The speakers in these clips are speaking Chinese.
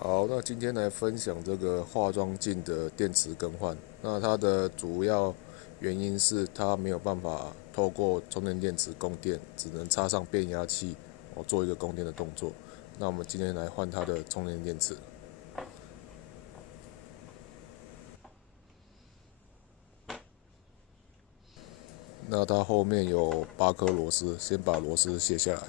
好，那今天来分享这个化妆镜的电池更换。那它的主要原因是它没有办法透过充电电池供电，只能插上变压器，做一个供电的动作。那我们今天来换它的充电电池。那它后面有8颗螺丝，先把螺丝卸下来。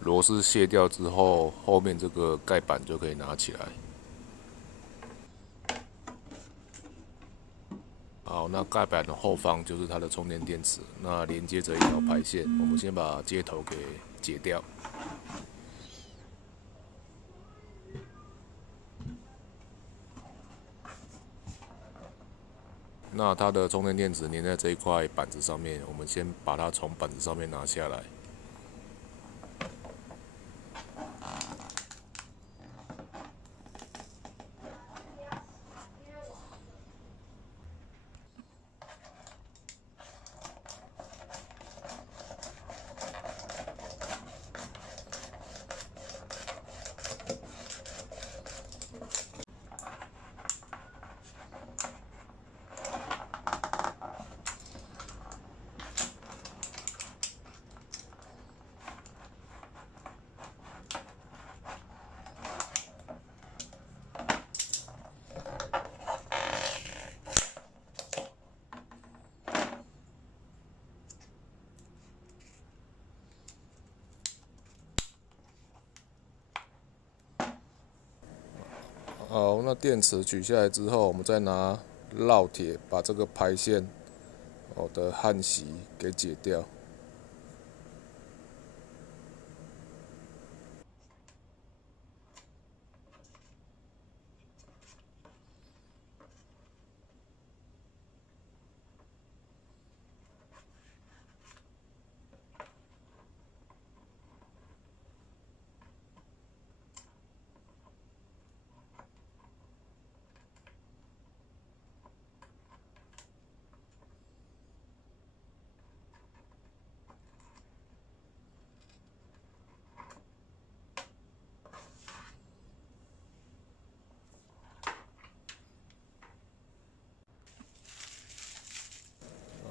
螺丝卸掉之后，后面这个盖板就可以拿起来。好，那盖板的后方就是它的充电电池，那连接着一条排线，我们先把接头给解掉。那它的充电电池粘在这一块板子上面，我们先把它从板子上面拿下来。好，那电池取下来之后，我们再拿烙铁把这个排线的焊锡给解掉。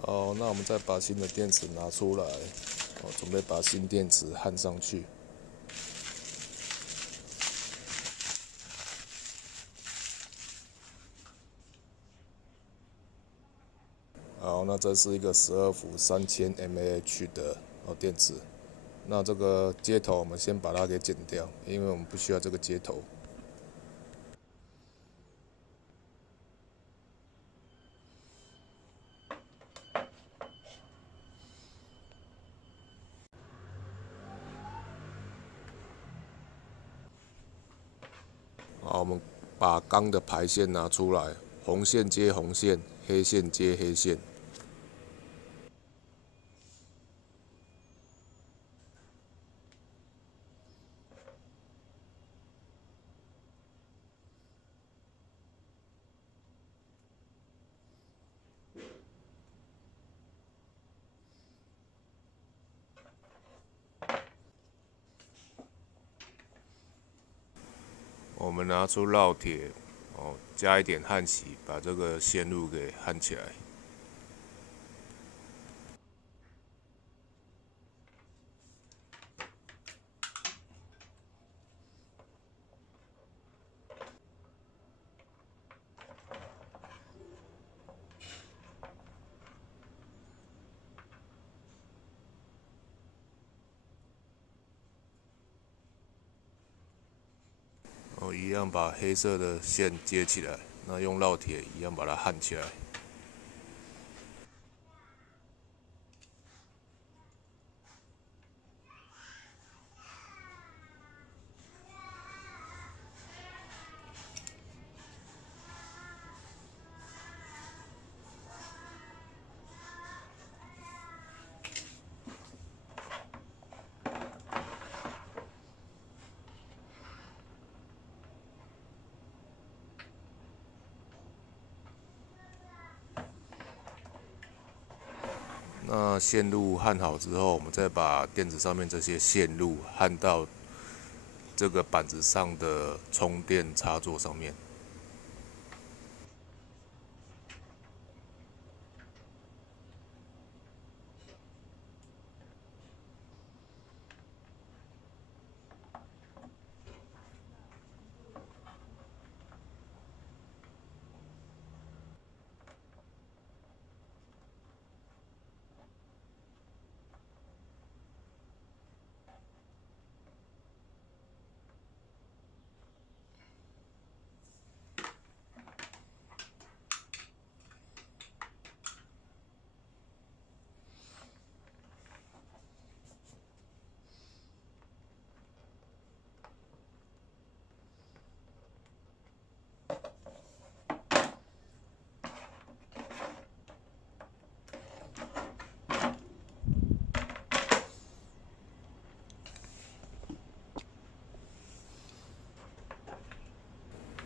好，那我们再把新的电池拿出来，准备把新电池焊上去。好，那这是一个12伏3000 mAh 的电池。那这个接头我们先把它给剪掉，因为我们不需要这个接头。好，我们把钢的排线拿出来，红线接红线，黑线接黑线。我们拿出烙铁，加一点焊锡，把这个线路给焊起来。一样把黑色的线接起来，那用烙铁一样把它焊起来。那线路焊好之后，我们再把电池上面这些线路焊到这个板子上的充电插座上面。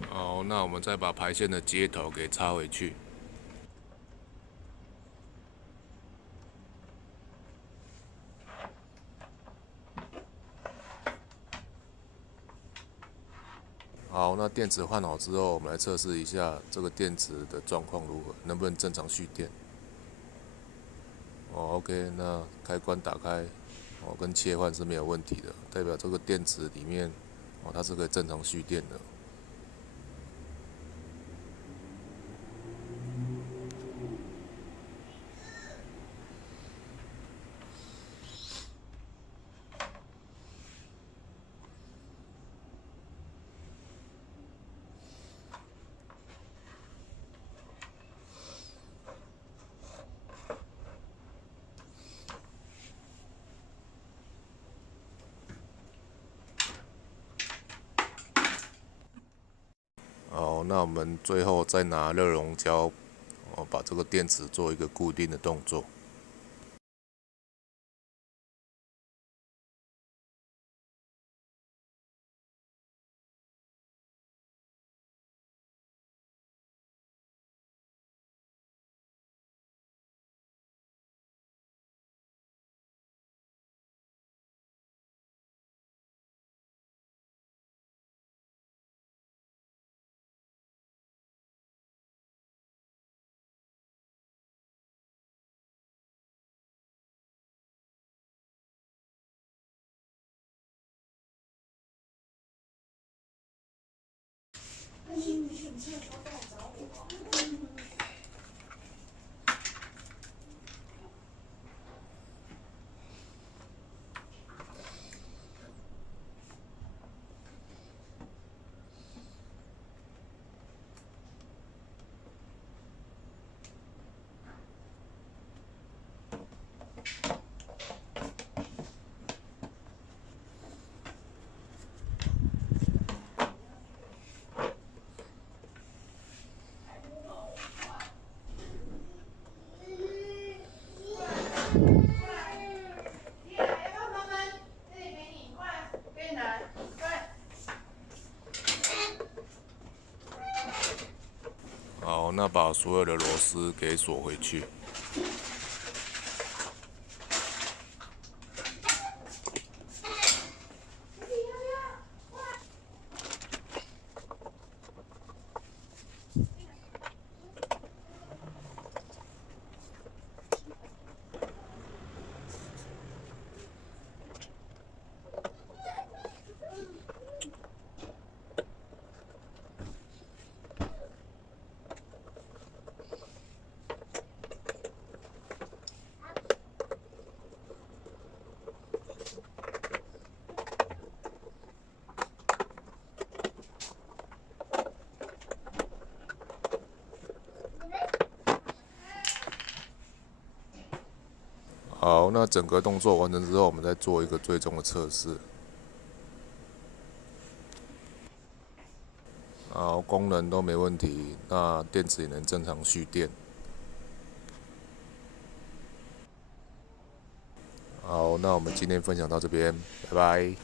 好，那我们再把排线的接头给插回去。好，那电池换好之后，我们来测试一下这个电池的状况如何，能不能正常蓄电。OK， 那开关打开，跟切换是没有问题的，代表这个电池里面，它是可以正常蓄电的。好，那我们最后再拿热熔胶，把这个电池做一个固定的动作。好，那把所有的螺丝给锁回去。好，那整个动作完成之后，我们再做一个最终的测试。好，功能都没问题，那电池也能正常蓄电。好，那我们今天分享到这边，拜拜。